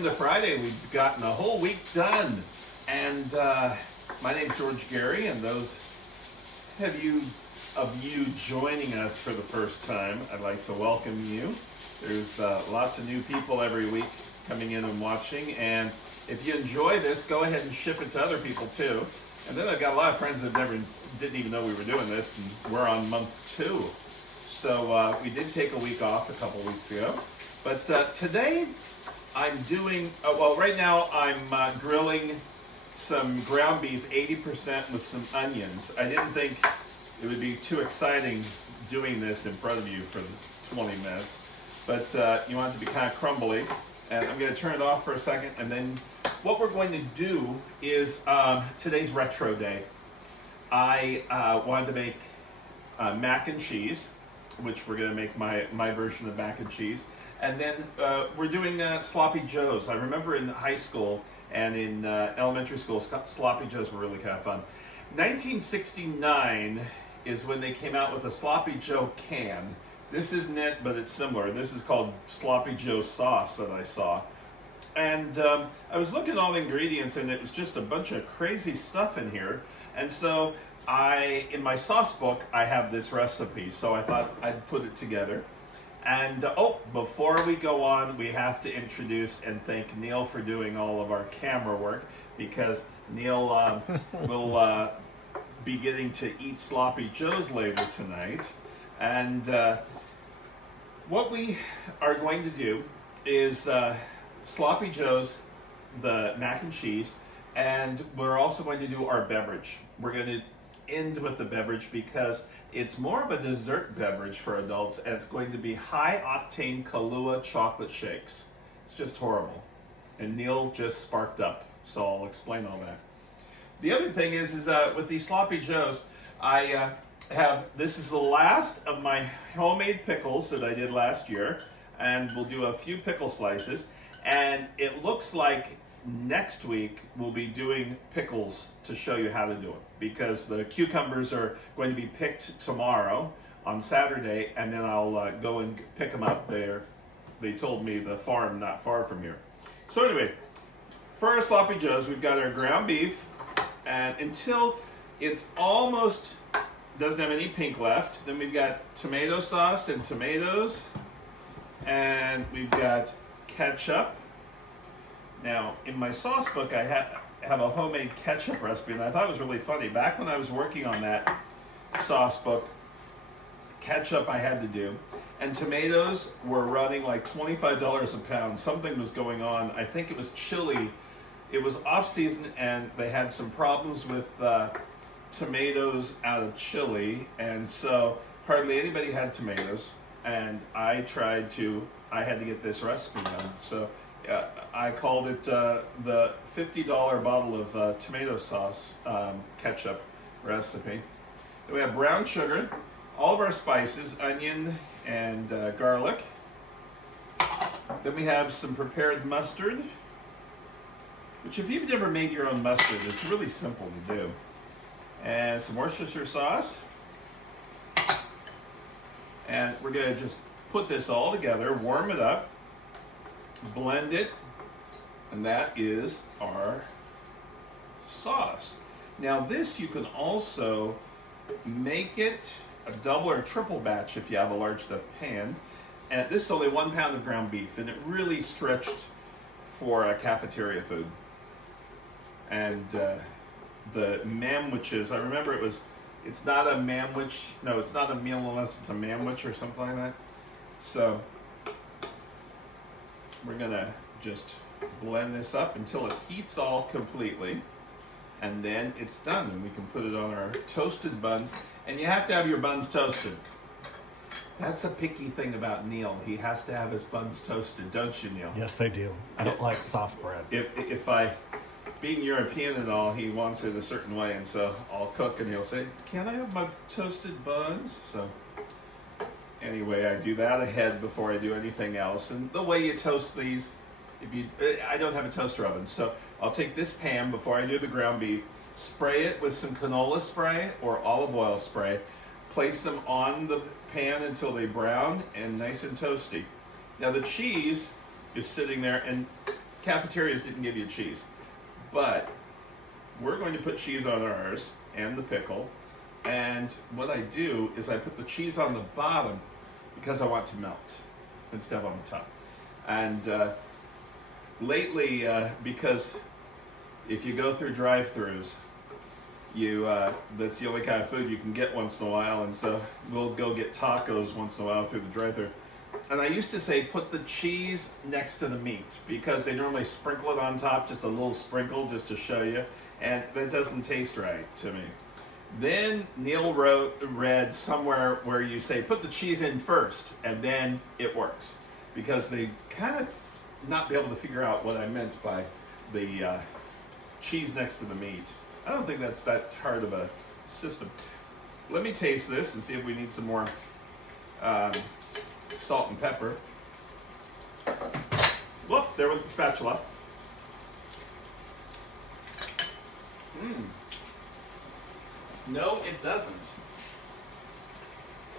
welcome to Friday. We've gotten a whole week done. And my name's George Gary, and those of you joining us for the first time, I'd like to welcome you. There's lots of new people every week coming in and watching, and if you enjoy this, go ahead and ship it to other people too. And then I've got a lot of friends that didn't even know we were doing this, and we're on month 2. So we did take a week off a couple weeks ago. But today I'm doing, right now I'm grilling some ground beef 80% with some onions. I didn't think it would be too exciting doing this in front of you for 20 minutes. But you want it to be kind of crumbly. And I'm going to turn it off for a second. And then what we're going to do is, today's retro day. I wanted to make mac and cheese, which we're going to make my version of mac and cheese. And then we're doing Sloppy Joes. I remember in high school and in elementary school, Sloppy Joes were really kind of fun. 1969 is when they came out with a Sloppy Joe can. This isn't it, but it's similar. This is called Sloppy Joe sauce that I saw. And I was looking at all the ingredients, and it was just a bunch of crazy stuff in here. And so in my sauce book, I have this recipe, so I thought I'd put it together. And before we go on, we have to introduce and thank Neil for doing all of our camera work, because Neil will be getting to eat Sloppy Joes later tonight. And what we are going to do is Sloppy Joes, the mac and cheese, and we're also going to do our beverage. We're going to end with the beverage because it's more of a dessert beverage for adults, and it's going to be high-octane Kahlua chocolate shakes. It's just horrible. And Neil just sparked up, so I'll explain all that. The other thing is with these Sloppy Joes, I this is the last of my homemade pickles that I did last year, and we'll do a few pickle slices, and it looks like next week we'll be doing pickles to show you how to do it, because the cucumbers are going to be picked tomorrow on Saturday, and then I'll go and pick them up there. They told me the farm not far from here. So anyway, for our Sloppy Joes, we've got our ground beef, and until it's almost doesn't have any pink left, then we've got tomato sauce and tomatoes, and we've got ketchup. Now, in my sauce book, I have a homemade ketchup recipe, and I thought it was really funny. Back when I was working on that sauce book, ketchup I had to do, and tomatoes were running like $25 a pound. Something was going on. I think it was chili. It was off-season, and they had some problems with tomatoes out of chili, and so hardly anybody had tomatoes, and I had to get this recipe done. So I called it the $50 bottle of tomato sauce ketchup recipe. Then we have brown sugar, all of our spices, onion and garlic. Then we have some prepared mustard, which if you've never made your own mustard, it's really simple to do. And some Worcestershire sauce. And we're going to just put this all together, warm it up, blend it, and that is our sauce. Now this, you can also make it a double or triple batch if you have a large enough pan. And this is only 1 pound of ground beef, and it really stretched for a cafeteria food. And the mamwiches, I remember it's not a mamwich, no, it's not a meal unless it's a mamwich or something like that. So we're gonna just blend this up until it heats all completely, and then it's done, and we can put it on our toasted buns. And you have to have your buns toasted. That's a picky thing about Neil. He has to have his buns toasted, don't you, Neil? Yes, they do. I don't like soft bread. Being European and all, he wants it a certain way, and so I'll cook and he'll say, "Can I have my toasted buns?" So anyway, I do that ahead before I do anything else. And the way you toast these, I don't have a toaster oven, so I'll take this pan before I do the ground beef, spray it with some canola spray or olive oil spray, place them on the pan until they brown and nice and toasty. Now the cheese is sitting there, and cafeterias didn't give you cheese, but we're going to put cheese on ours and the pickle. And what I do is I put the cheese on the bottom because I want to melt instead of on the top. And lately, because if you go through drive-thrus, that's the only kind of food you can get once in a while, and so we'll go get tacos once in a while through the drive-thru. And I used to say put the cheese next to the meat because they normally sprinkle it on top, just a little sprinkle just to show you, and that doesn't taste right to me. Then Neil read somewhere where you say put the cheese in first and then it works, because they kind of not be able to figure out what I meant by the cheese next to the meat. I don't think that's that hard of a system. Let me taste this and see if we need some more salt and pepper. Whoop, there with the spatula. No, it doesn't.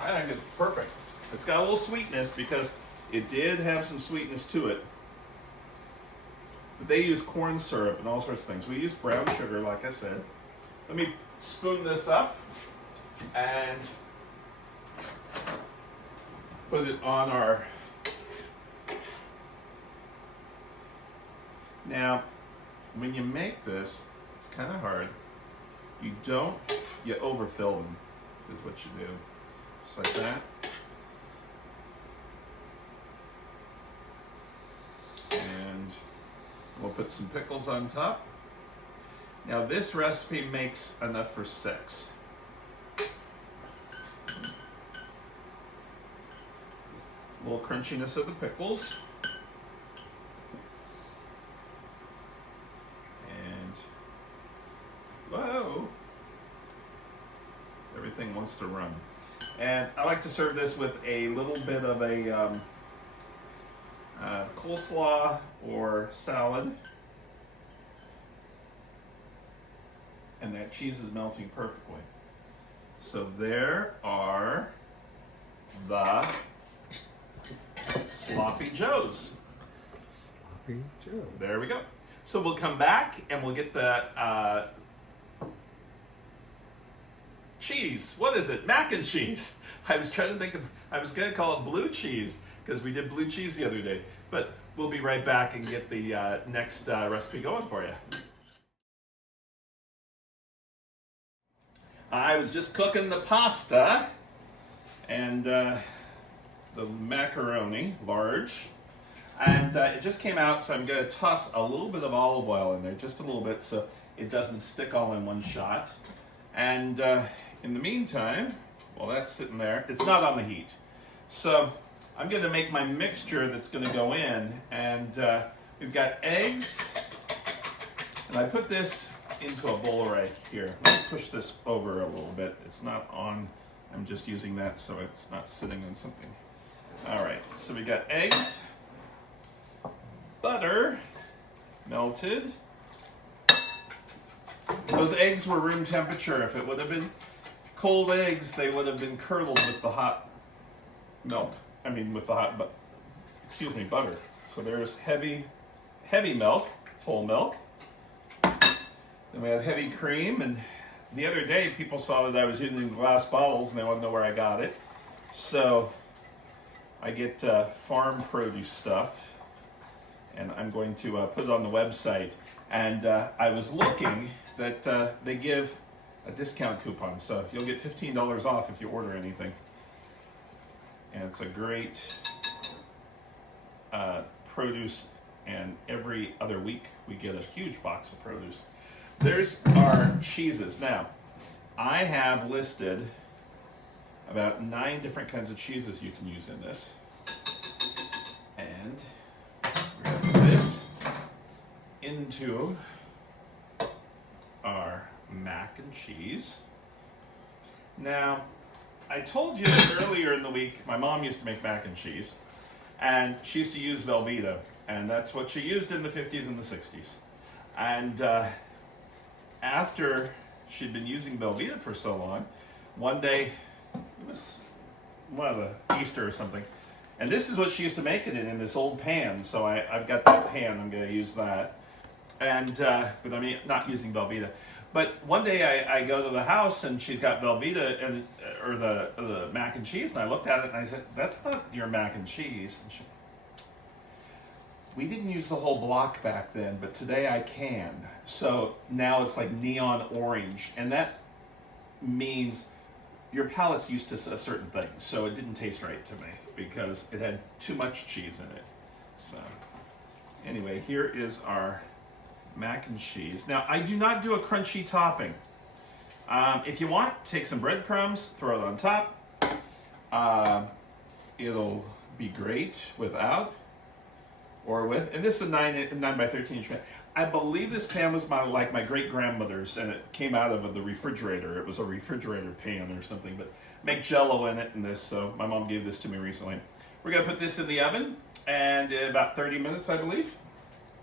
I think it's perfect. It's got a little sweetness because it did have some sweetness to it. But they use corn syrup and all sorts of things. We use brown sugar, like I said. Let me spoon this up and put it on our... Now, when you make this, it's kind of hard. You overfill them, is what you do. Just like that. And we'll put some pickles on top. Now this recipe makes enough for 6. A little crunchiness of the pickles. And whoa! Everything wants to run. And I like to serve this with a little bit of a coleslaw or salad. And that cheese is melting perfectly. So there are the Sloppy Joes. Sloppy Joe. There we go. So we'll come back and we'll get the cheese. What is it? Mac and cheese. I was trying to think of, I was going to call it blue cheese because we did blue cheese the other day. But we'll be right back and get the next recipe going for you. I was just cooking the pasta and the macaroni, large. And it just came out, so I'm going to toss a little bit of olive oil in there, just a little bit, so it doesn't stick all in one shot. And in the meantime, while that's sitting there, it's not on the heat. So I'm going to make my mixture that's going to go in. And we've got eggs. And I put this into a bowl right here. Let me push this over a little bit. It's not on, I'm just using that so it's not sitting on something. All right, so we got eggs. Butter, melted. Those eggs were room temperature. If it would have been cold eggs, they would have been curdled with the hot milk. I mean, with the hot, butter. So there's heavy milk, whole milk. Then we have heavy cream, and the other day people saw that I was using glass bottles and they want to know where I got it. So I get farm produce stuff. And I'm going to put it on the website. And I was looking that they give a discount coupon, so you'll get $15 off if you order anything. And it's a great produce, and every other week we get a huge box of produce. There's our cheeses. Now, I have listed about 9 different kinds of cheeses you can use in this. And this into our mac and cheese. Now, I told you earlier in the week, my mom used to make mac and cheese, and she used to use Velveeta, and that's what she used in the 50s and the 60s. And after she'd been using Velveeta for so long, one day, it was one of the Easter or something, And this is what she used to make it in this old pan. So I've got that pan. I'm going to use that. And but I mean, not using Velveeta. But one day I go to the house and she's got Velveeta and or the mac and cheese, and I looked at it and I said, "That's not your mac and cheese." And we didn't use the whole block back then, but today I can. So now it's like neon orange, and that means your palate's used to a certain thing. So it didn't taste right to me because it had too much cheese in it. So anyway, here is our mac and cheese. Now, I do not do a crunchy topping. If you want, take some breadcrumbs, throw it on top. It'll be great without or with. And this is a 9 by 13 inch pan. I believe this pan was like my great grandmother's, and it came out of the refrigerator. It was a refrigerator pan or something, but make Jello in it and this. So my mom gave this to me recently. We're gonna put this in the oven, and in about 30 minutes, I believe.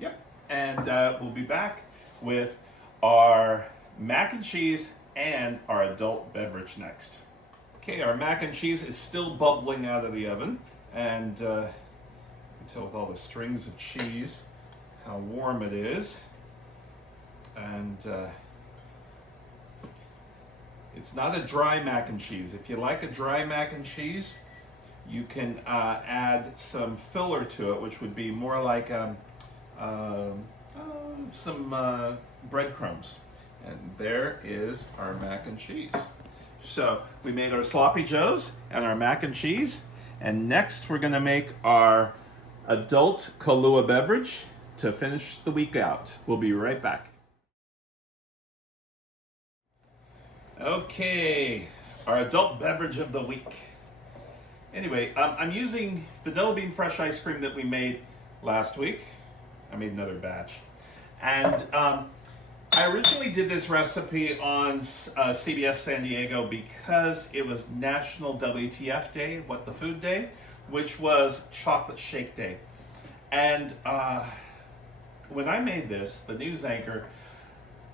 Yep. And we'll be back with our mac and cheese and our adult beverage next. Okay, our mac and cheese is still bubbling out of the oven, and you can tell with all the strings of cheese how warm it is. And it's not a dry mac and cheese. If you like a dry mac and cheese, you can add some filler to it, which would be more like some breadcrumbs. And there is our mac and cheese. So we made our sloppy joes and our mac and cheese. And next we're gonna make our adult Kahlua beverage to finish the week out. We'll be right back. Okay, our adult beverage of the week. Anyway, I'm using vanilla bean fresh ice cream that we made last week. I made another batch. And I originally did this recipe on CBS San Diego because it was National WTF Day, What the Food Day, which was Chocolate Shake Day. And when I made this, the news anchor,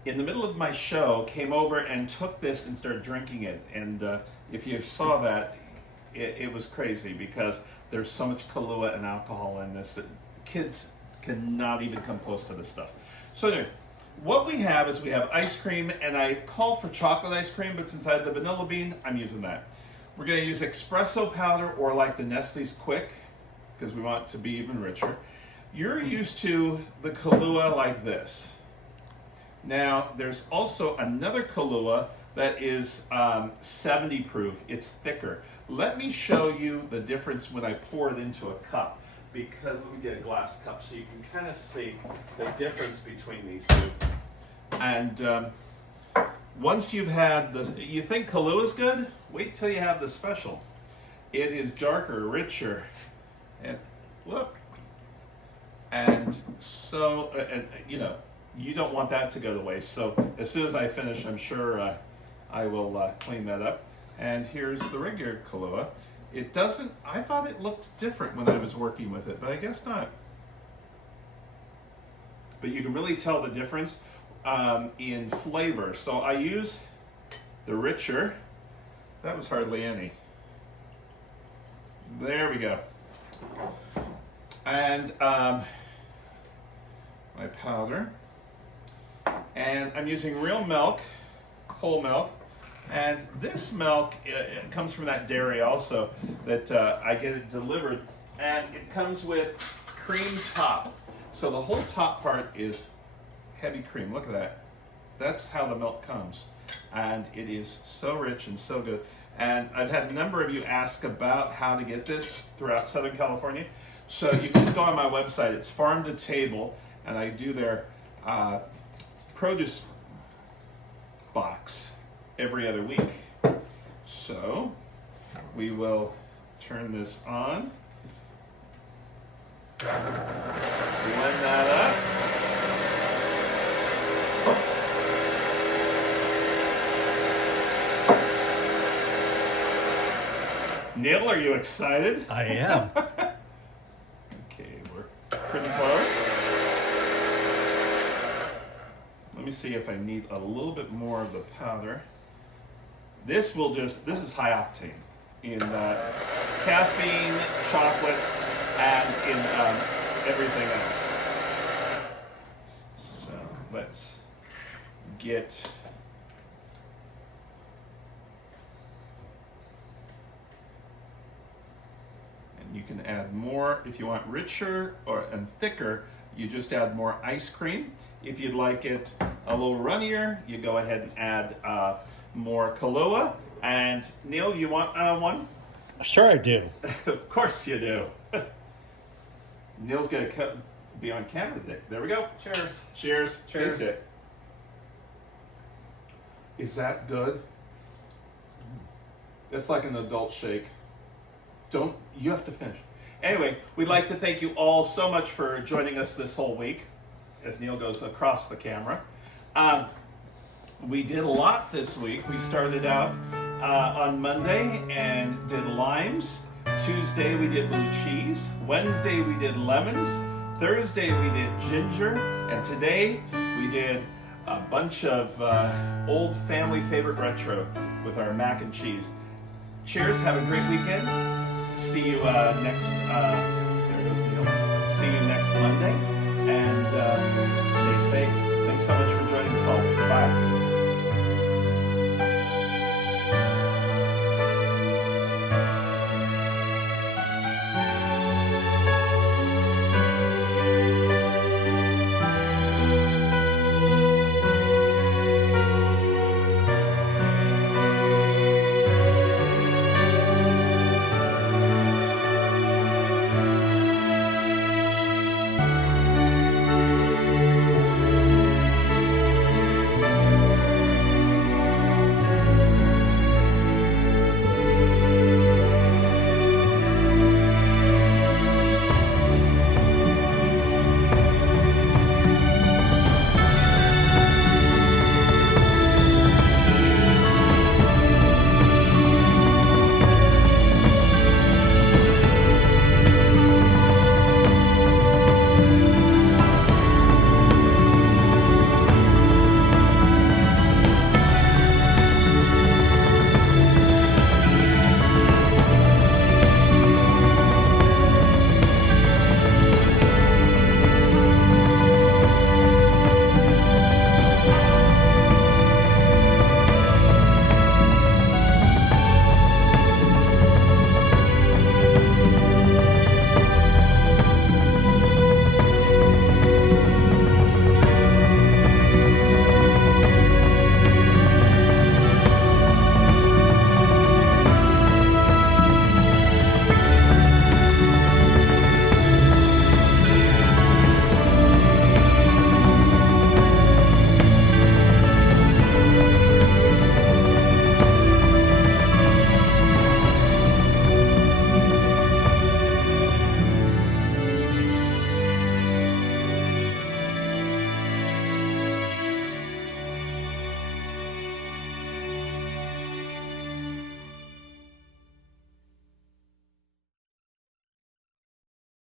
in the middle of my show, came over and took this and started drinking it. And if you saw that, it was crazy because there's so much Kahlua and alcohol in this that kids cannot even come close to this stuff. So anyway, what we have is we have ice cream, and I call for chocolate ice cream, but since I had the vanilla bean, I'm using that. We're going to use espresso powder or like the Nestle's Quick because we want it to be even richer. You're used to the Kahlua like this. Now, there's also another Kahlua that is 70 proof. It's thicker. Let me show you the difference when I pour it into a cup, because let me get a glass cup so you can kind of see the difference between these two. And once you've had you think Kahlua is good? Wait till you have the special. It is darker, richer, and whoop. And so, you know, you don't want that to go to waste. So as soon as I finish, I'm sure I will clean that up. And here's the regular Kahlua. It doesn't, I thought it looked different when I was working with it, but I guess not. But you can really tell the difference in flavor. So I use the richer, that was hardly any. There we go. And my powder. And I'm using real milk, whole milk. And this milk, it comes from that dairy also that I get it delivered. And it comes with cream top. So the whole top part is heavy cream. Look at that. That's how the milk comes. And it is so rich and so good. And I've had a number of you ask about how to get this throughout Southern California. So you can go on my website. It's Farm to Table. And I do their produce box every other week. So we will turn this on, blend that up. Neil, are you excited? I am. Okay, we're pretty close. Let me see if I need a little bit more of the powder. This is high octane in caffeine, chocolate and in everything else. So let's get and you can add more if you want richer and thicker. You just add more ice cream. If you'd like it a little runnier, you go ahead and add more Kahlua. And Neil, you want one? Sure, I do. Of course you do. Neil's gonna be on camera today. There we go. Cheers. Cheers. Cheers. Taste it. Is that good? It's like an adult shake. You have to finish. Anyway, we'd like to thank you all so much for joining us this whole week as Neil goes across the camera. We did a lot this week. We started out on Monday and did limes. Tuesday we did blue cheese. Wednesday we did lemons. Thursday we did ginger. And today we did a bunch of old family favorite retro with our mac and cheese. Cheers, have a great weekend. See you next, there goes Neil. See you next Monday. And stay safe. Thanks so much for joining us all. Bye.